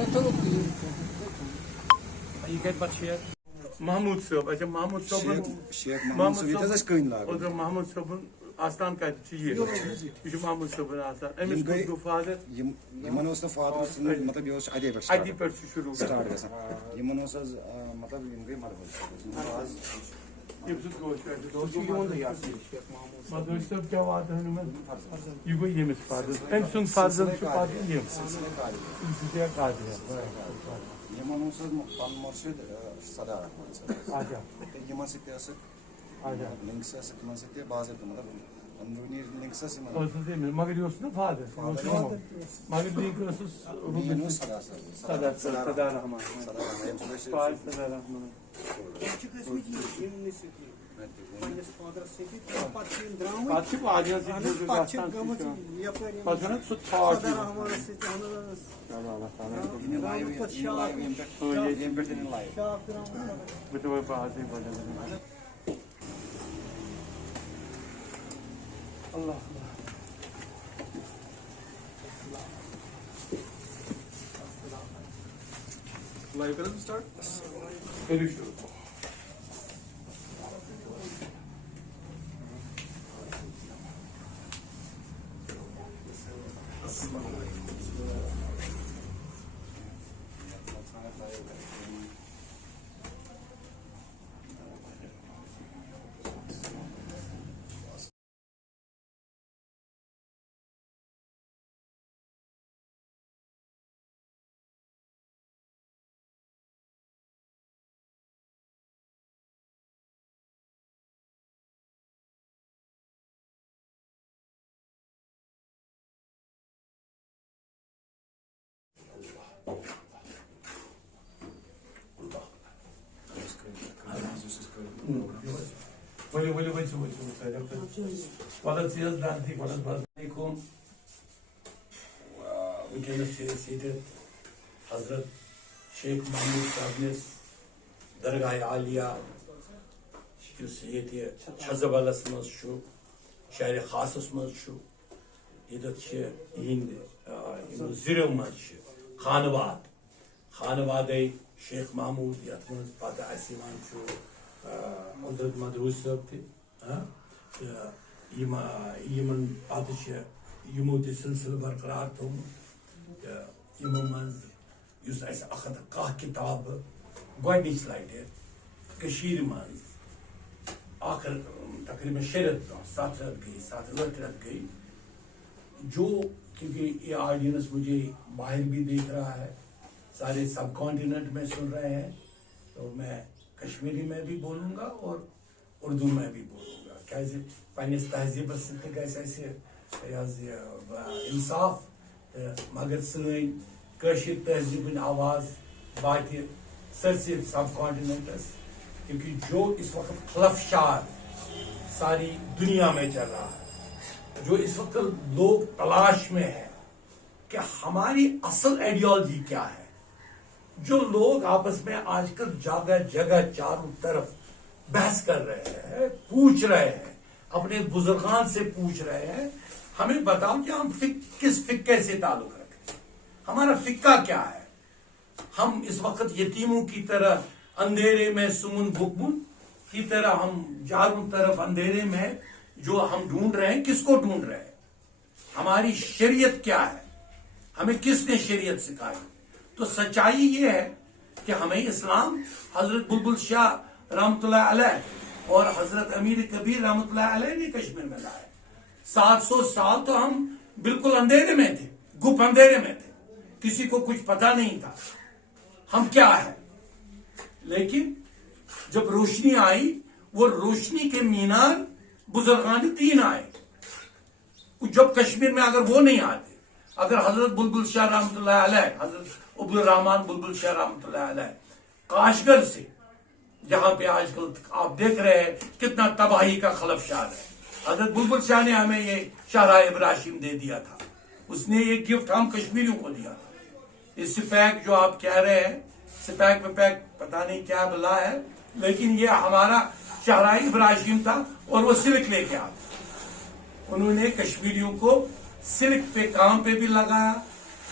یہ کتہ پتہ شیخ محمود صٲب اچھا محمود صٲبن شیخ محمود صٲب کٔنۍ لاگان محمود صٲبن آستان کتہ یہ محمود صٲبن آستان أمس کوٚت گوٚو فادر یمن اوس نہٕ فادر مطلب یہ اتے پٮ۪ٹھ شروع سٹارٹ گژھان یمن اوس حظ مطلب یم گٔے مرحوم مدرس صٲب کیا وات ہے یہ گوٚو ییٚمِس فادر أمۍ سُنٛد فادر چھُ پتہٕ یِم یمن اوس حظ پنُن مرشد صدر احمد صٲب یمن سۭتۍ ٲسٕکھ لنکس ٲسٕکھ یمن سۭتۍ تہِ باضٲبطہٕ مطلب اندروٗنی لنکس ٲسۍ یمن مگر یہ اوس نا فادر مگر لنک ٲسٕس صدر رحمان اللہ Live کریں start. کریو شروع ولو حضرت شیخ محمود صاحب درگاہ عالیہ چھزب علس مز شہر خاصس مز زریو مز خانواد شیخ محمود یت مز پتہ حضرت مدروس صاحب تمن پتہ یمو تہ سلسلہ برقرار تھومت یمو مز کتاب گۄڈنِچ لٹہِ کٔشیٖرِ منٛز تقریباً 6 رٮ۪تھ برٛونٛہہ 7 رٮ۪تھ گٔے 7-8 رٮ۪تھ گٔے جو کیونکہ یہ آڈینس مجھے باہر بھی دیکھ رہا ہے سارے سب کانٹیننٹ میں سن رہے ہیں تو میں کشمیری میں بھی بولوں گا اور اردو میں بھی بولوں گا کیازِ پننس تہذیبس سۭتۍ تہِ گژھِ اسہِ انصاف مگر سٲنۍ کٲشِر تہذیبٕنۍ آواز واتہِ سٲرسٕے سب کانٹیننٹس کیونکہ جو اس وقت خلفشار ساری دنیا میں چل رہا ہے جو اس وقت لوگ تلاش میں ہے کہ ہماری اصل آئیڈیالوجی کیا ہے جو لوگ آپس میں آج کل جگہ جگہ چاروں طرف بحث کر رہے ہیں پوچھ رہے ہیں اپنے بزرگان سے پوچھ رہے ہیں ہمیں بتاؤ کہ ہم کس فقہ سے تعلق رکھیں ہمارا فقہ کیا ہے ہم اس وقت یتیموں کی طرح اندھیرے میں سمن بکمن کی طرح ہم چاروں طرف اندھیرے میں جو ہم ڈھونڈ رہے ہیں کس کو ڈھونڈ رہے ہیں ہماری شریعت کیا ہے ہمیں کس نے شریعت سکھائی تو سچائی یہ ہے کہ ہمیں اسلام حضرت بلبل شاہ رحمۃ اللہ علیہ اور حضرت امیر کبیر رحمۃ اللہ علیہ نے کشمیر میں لائے 700 سال تو ہم بالکل اندھیرے میں تھے گپ اندھیرے میں تھے کسی کو کچھ پتا نہیں تھا ہم کیا ہے لیکن جب روشنی آئی وہ روشنی کے مینار بزرگان دین آئے جب کشمیر میں اگر وہ نہیں آتے اگر حضرت بلبل شاہ رحمۃ اللہ علیہ حضرت عبد الرحمان بلبل شاہ رحمۃ اللہ علیہ کاشگر سے جہاں پہ آج کل آپ دیکھ رہے ہیں کتنا تباہی کا خلفشار ہے حضرت بلبل شاہ نے ہمیں یہ شاہراہ ابراہیم دے دیا تھا اس نے یہ گفٹ ہم کشمیریوں کو دیا تھا یہ سپیک جو آپ کہہ رہے ہیں سپیک وپیک پتہ نہیں کیا بلا ہے لیکن یہ ہمارا شاہراہ ابراہیم تھا اور وہ سلک لے کے آتے انہوں نے کشمیریوں کو سلک پہ کام پہ بھی لگایا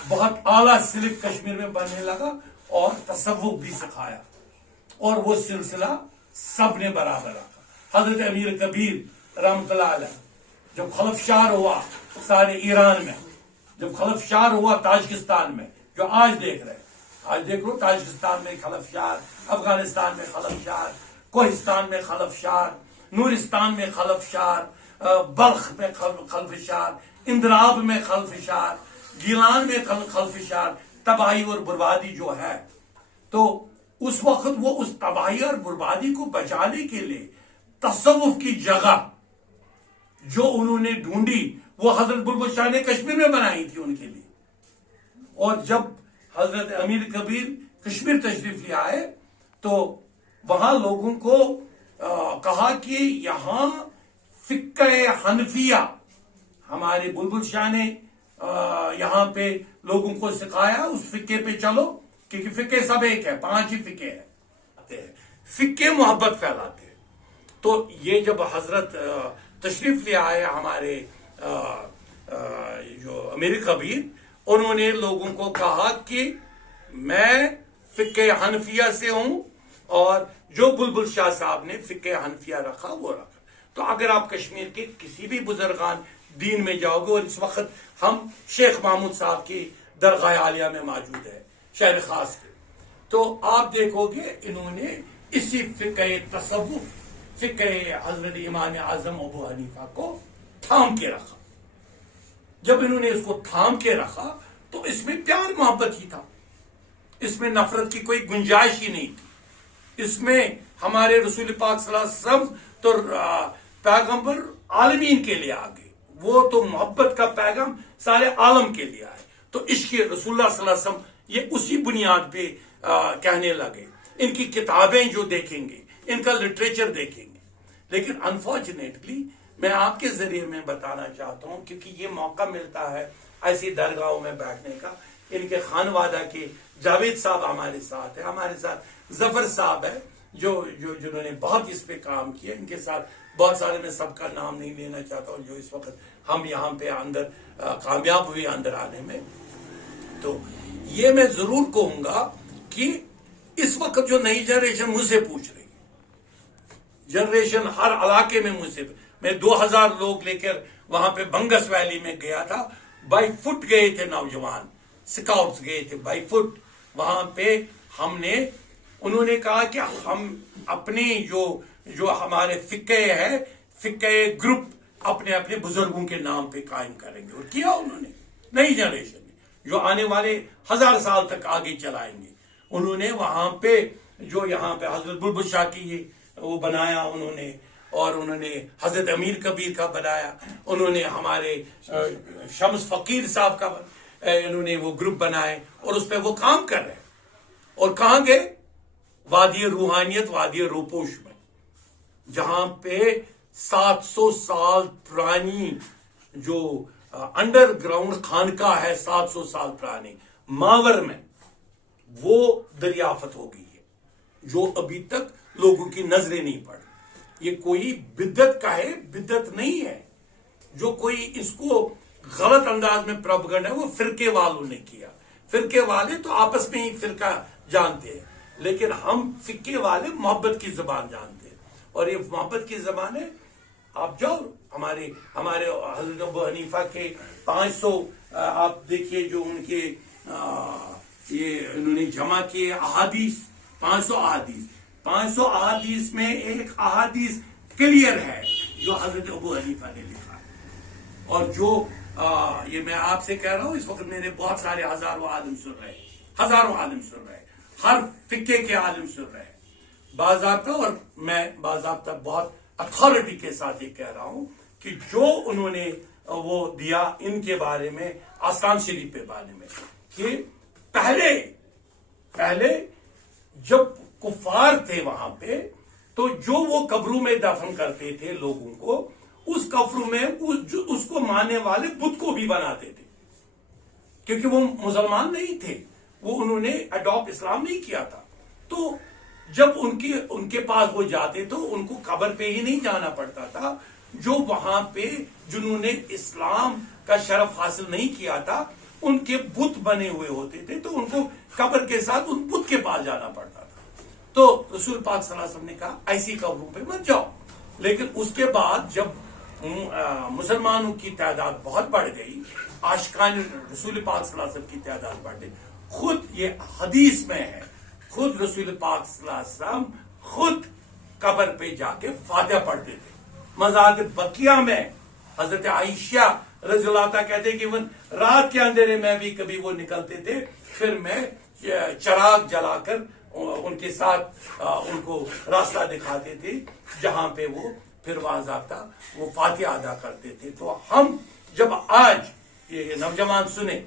بہت اعلیٰ سلک کشمیر میں بننے لگا اور تصوف بھی سکھایا اور وہ سلسلہ سب نے برابر رکھا. حضرت امیر کبیر رحمۃ اللہ علیہ جب خلفشار ہوا سارے ایران میں، جب خلفشار ہوا تاجکستان میں، جو آج دیکھ رہے ہیں، آج دیکھ لو تاجکستان میں خلفشار، افغانستان میں خلفشار، کوہستان میں خلفشار، نورستان میں خلفشار، بلخ میں خلفشار، اندراب میں خلفشار، گیلان میں خلفشار، تباہی اور بربادی جو ہے. تو اس وقت وہ اس تباہی اور بربادی کو بچانے کے لیے تصوف کی جگہ جو انہوں نے ڈھونڈی وہ حضرت بلبل شاہ نے کشمیر میں بنائی تھی ان کے لیے. اور جب حضرت امیر کبیر کشمیر تشریف لے آئے تو وہاں لوگوں کو کہا کہ یہاں فقہ حنفیہ ہمارے بلبل شاہ نے یہاں پہ لوگوں کو سکھایا، اس فقہ پہ چلو، کیونکہ فقہ سب ایک ہے، 5 ہی فقہ ہے، فقہ محبت پھیلاتے ہیں. تو یہ جب حضرت تشریف لے آئے ہمارے جو امیر کبیر، انہوں نے لوگوں کو کہا کہ میں فقہ حنفیہ سے ہوں اور جو بلبل شاہ صاحب نے فقہ حنفیہ رکھا وہ رکھا. تو اگر آپ کشمیر کے کسی بھی بزرگان دین میں جاؤ گے، اور اس وقت ہم شیخ محمود صاحب کی درگاہ عالیہ میں موجود ہے شہر خاص کے، تو آپ دیکھو گے انہوں نے اسی فقہ تصوف، فقہ حضرت امام اعظم ابو حنیفہ کو تھام کے رکھا. جب انہوں نے اس کو تھام کے رکھا تو اس میں پیار محبت ہی تھا، اس میں نفرت کی کوئی گنجائش ہی نہیں تھی. اس میں ہمارے رسول پاک صلی اللہ علیہ وسلم تو پیغمبر عالمین کے لیے آ گئے، وہ تو محبت کا پیغام سارے عالم کے لیے آئے. تو عشق رسول اللہ صلی اللہ علیہ وسلم یہ اسی بنیاد پہ کہنے لگے. ان کی کتابیں جو دیکھیں گے، ان کا لٹریچر دیکھیں گے. لیکن انفارچونیٹلی میں آپ کے ذریعے میں بتانا چاہتا ہوں، کیونکہ یہ موقع ملتا ہے ایسی درگاہوں میں بیٹھنے کا. ان کے خانوادہ کے جاوید صاحب ہمارے ساتھ ہے، ہمارے ساتھ ظفر صاحب ہے جنہوں نے بہت اس پہ کام کیا. ان کے ساتھ بہت سارے، میں سب کا نام نہیں لینا چاہتا ہوں، جو اس وقت ہم یہاں پہ اندر کامیاب ہوئے اندر آنے میں. تو یہ میں ضرور کہوں گا کہ اس وقت جو نئی جنریشن مجھ سے پوچھ رہی ہے، جنریشن ہر علاقے میں مجھ سے، میں 2000 لوگ لے کر وہاں پہ بنگس ویلی میں گیا تھا، بائی فٹ گئے تھے نوجوان، سکاؤٹس گئے تھے بائی فٹ. وہاں پہ انہوں نے کہا کہ ہم اپنی جو ہمارے فقہ ہے، فقہ گروپ اپنے اپنے بزرگوں کے نام پہ قائم کریں گے. اور کیا انہوں نے، نئی جنریشن جو آنے والے 1000 سال تک آگے چلائیں گے. انہوں نے وہاں پہ جو یہاں پہ حضرت بلبل شاہ کی وہ بنایا انہوں نے، اور انہوں نے حضرت امیر کبیر کا بنایا، انہوں نے ہمارے شمس فقیر صاحب کا انہوں نے وہ گروپ بنائے، اور اس پہ وہ کام کر رہے ہیں. اور کہاں گئے؟ وادی روحانیت، وادی روپوش میں، جہاں پہ 700 سال پرانی جو انڈر گراؤنڈ خانقاہ ہے، 700 سال پرانی ماور میں، وہ دریافت ہو گئی ہے جو ابھی تک لوگوں کی نظریں نہیں پڑ. یہ کوئی بدعت کا ہے، بدعت نہیں ہے. جو کوئی اس کو غلط انداز میں پروپیگنڈ ہے، وہ فرقے والوں نے کیا. فرقے والے تو آپس میں ہی فرقہ جانتے ہیں، لیکن ہم فقے والے محبت کی زبان جانتے ہیں. اور یہ محبت کی زبان ہے. آپ جاؤ ہمارے حضرت ابو حنیفہ کے 500 آپ دیکھیے جو ان کے یہ انہوں نے جمع کیے احادیث، 500 احادیث میں ایک احادیث کلیئر ہے جو حضرت ابو حنیفہ نے لکھا ہے. اور جو یہ میں آپ سے کہہ رہا ہوں، اس وقت میرے بہت سارے ہزاروں عالم سن رہے، ہر فقے کے عالم سن رہے ہیں باضابطہ. اور میں باضابطہ بہت اتھارٹی کے ساتھ یہ کہہ رہا ہوں کہ جو انہوں نے وہ دیا ان کے بارے میں، آستان شریف کے بارے میں، کہ پہلے جب کفار تھے وہاں پہ تو جو وہ قبروں میں دفن کرتے تھے لوگوں کو، اس قبروں میں اس کو ماننے والے بت کو بھی بناتے تھے، کیونکہ وہ مسلمان نہیں تھے، وہ انہوں نے اڈاپٹ اسلام نہیں کیا تھا. تو جب ان کے پاس وہ جاتے تو ان کو قبر پہ ہی نہیں جانا پڑتا تھا. جو وہاں پہ جنہوں نے اسلام کا شرف حاصل نہیں کیا تھا، ان کے بت بنے ہوئے ہوتے تھے تو ان کو قبر کے ساتھ ان بت کے پاس جانا پڑتا تھا. تو رسول پاک صلی اللہ علیہ وسلم نے کہا ایسی قبروں پہ مت جاؤ. لیکن اس کے بعد جب مسلمانوں کی تعداد بہت بڑھ گئی, عاشقان رسول پاک صلی اللہ علیہ وسلم کی تعداد بڑھ گئی, خود یہ حدیث میں ہے, خود رسول پاک صلی اللہ علیہ وسلم خود قبر پہ جا کے فاتحہ پڑھتے تھے. مزار بقیہ میں حضرت عائشہ رضی اللہ تعالیٰ کہتے کہ رات کے اندھیرے میں بھی کبھی وہ نکلتے تھے, پھر میں چراغ جلا کر ان کے ساتھ ان کو راستہ دکھاتے تھے جہاں پہ وہ پھر وہاں ضابطہ وہ فاتحہ ادا کرتے تھے. تو ہم جب آج یہ نوجوان سنیں,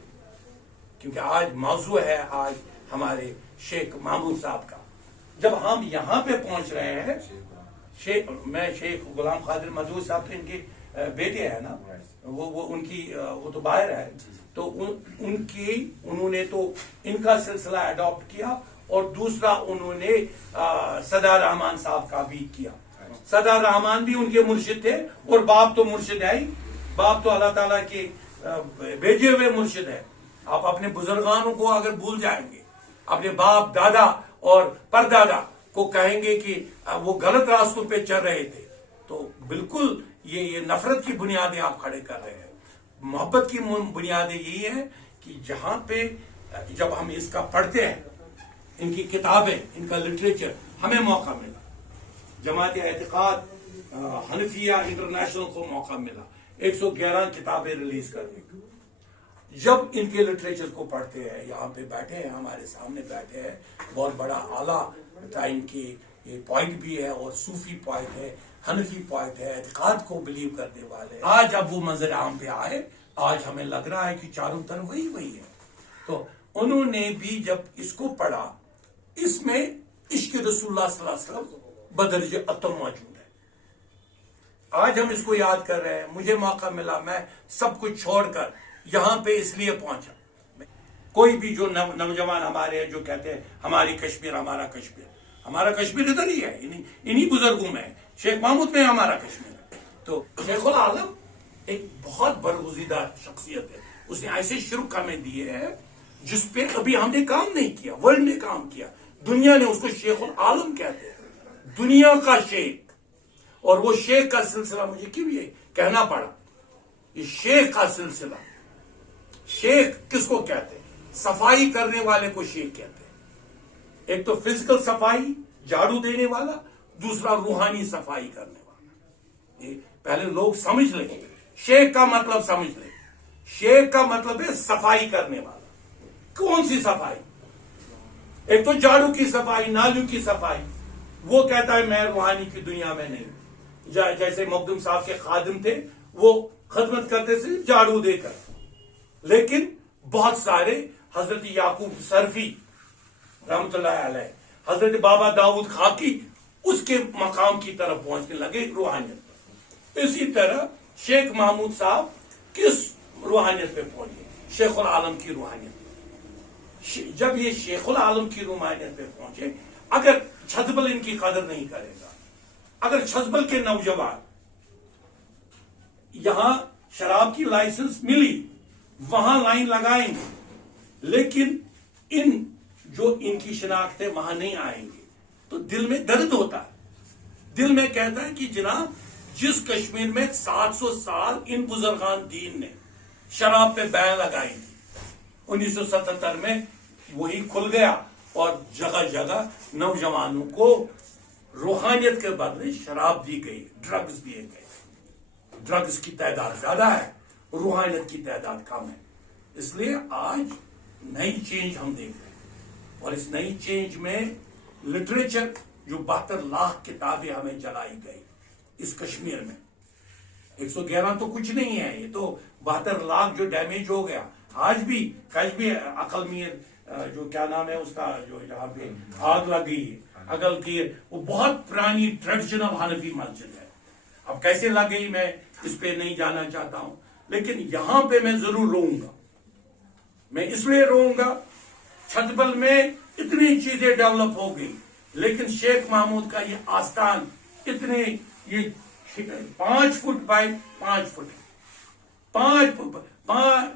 کیونکہ آج موضوع ہے آج ہمارے شیخ محمود صاحب کا, جب ہم یہاں پہ پہنچ رہے ہیں, میں شیخ غلام قادر مدعو صاحب کے ان کے بیٹے ہیں نا, وہ ان کی وہ تو باہر ہے, تو انہوں نے تو ان کا سلسلہ اڈاپٹ کیا, اور دوسرا انہوں نے صدر رحمان صاحب کا بھی کیا. صدر رحمان بھی ان کے مرشد تھے, اور باپ تو مرشد ہے ہی, باپ تو اللہ تعالیٰ کے بھیجے ہوئے مرشد ہے. آپ اپنے بزرگانوں کو اگر بھول جائیں گے, اپنے باپ دادا اور پردادا کو کہیں گے کہ وہ غلط راستوں پہ چل رہے تھے, تو بالکل یہ نفرت کی بنیادیں آپ کھڑے کر رہے ہیں. محبت کی بنیادیں یہی ہیں کہ جہاں پہ جب ہم اس کا پڑھتے ہیں, ان کی کتابیں, ان کا لٹریچر, ہمیں موقع ملا, جماعت اعتقاد حنفیہ انٹرنیشنل کو موقع ملا 111 کتابیں ریلیز کرنے کی. جب ان کے لٹریچر کو پڑھتے ہیں, یہاں پہ بیٹھے ہیں, ہمارے سامنے بیٹھے ہیں, بہت بڑا اعلیٰ ٹائم کی یہ پوائنٹ بھی ہے, اور صوفی پوائنٹ ہے, حنفی پوائنٹ ہے, اعتقاد کو بلیو کرنے والے. آج اب وہ منظر عام پہ آئے, آج ہمیں لگ رہا ہے کہ چاروں طرف وہی ہے. تو انہوں نے بھی جب اس کو پڑھا, اس میں عشق رسول اللہ صلی اللہ علیہ وسلم بدرجہ اتم موجود ہے. آج ہم اس کو یاد کر رہے ہیں. مجھے موقع ملا, میں سب کچھ چھوڑ کر یہاں پہ اس لیے پہنچا. کوئی بھی جو نوجوان ہمارے ہیں جو کہتے ہیں ہماری کشمیر, ہمارا کشمیر, ہمارا کشمیر ادھر ہی ہے, انہی بزرگوں میں ہے, شیخ محمود میں ہمارا کشمیر ہے. تو شیخ العالم ایک بہت برگزیدہ شخصیت ہے. اس نے ایسے شروع ہمیں دیے ہیں جس پہ ابھی ہم نے کام نہیں کیا, ورلڈ نے کام کیا, دنیا نے اس کو شیخ العالم کہتے ہیں, دنیا کا شیخ. اور وہ شیخ کا سلسلہ مجھے کیوں یہ کہنا پڑا, یہ شیخ کا سلسلہ, شیخ کس کو کہتے ہیں؟ صفائی کرنے والے کو شیخ کہتے ہیں. ایک تو فزیکل صفائی جھاڑو دینے والا, دوسرا روحانی صفائی کرنے والا. یہ پہلے لوگ سمجھ لیں, شیخ کا مطلب سمجھ لیں. شیخ کا مطلب ہے صفائی کرنے والا. کون سی صفائی؟ ایک تو جھاڑو کی صفائی, نالیوں کی صفائی. وہ کہتا ہے میں روحانی کی دنیا میں نہیں. جیسے مخدوم صاحب کے خادم تھے, وہ خدمت کرتے تھے جھاڑو دے کر, لیکن بہت سارے حضرت یعقوب سرفی رحمت اللہ علیہ, حضرت بابا داؤد خاکی اس کے مقام کی طرف پہنچنے لگے روحانیت. اسی طرح شیخ محمود صاحب کس روحانیت پہ پہنچے؟ شیخ العالم کی روحانیت. جب یہ شیخ العالم کی روحانیت پہ پہنچے, اگر چھتبل ان کی قدر نہیں کرے گا, اگر چھتبل کے نوجوان یہاں شراب کی لائسنس ملی وہاں لائن لگائیں گے, لیکن جو ان کی شناخت ہے وہاں نہیں آئیں گے, تو دل میں درد ہوتا ہے. دل میں کہتا ہے کہ جناب جس کشمیر میں 700 سال ان بزرگان دین نے شراب پہ بین لگائی تھی, 1977 میں وہی کھل گیا, اور جگہ جگہ نوجوانوں کو روحانیت کے بدلے شراب دی گئی, ڈرگز دیے گئے. ڈرگز کی تعداد زیادہ ہے, روحانیت کی تعداد کم ہے. اس لیے آج نئی چینج ہم دیکھ رہے ہیں, اور اس نئی چینج میں لٹریچر جو 72 لاکھ کتابیں ہمیں جلائی گئی اس کشمیر میں, 111 تو کچھ نہیں ہے, یہ تو 72 لاکھ جو ڈیمیج ہو گیا. آج بھی کل بھی عقل میر جو کیا نام ہے اس کا, جو یہاں پہ آگ لگ گئی عقل کی, وہ بہت پرانی ٹریڈیشنل حنفی مسجد ہے. اب کیسے لگ گئی میں اس پہ نہیں جانا چاہتا ہوں, لیکن یہاں پہ میں ضرور روؤں گا. میں اس لیے روؤں گا, چھتبل میں اتنی چیزیں ڈیولپ ہو گئی, لیکن شیخ محمود کا یہ آستان اتنے, یہ 5 فٹ بائی 5 فٹ,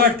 8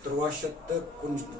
13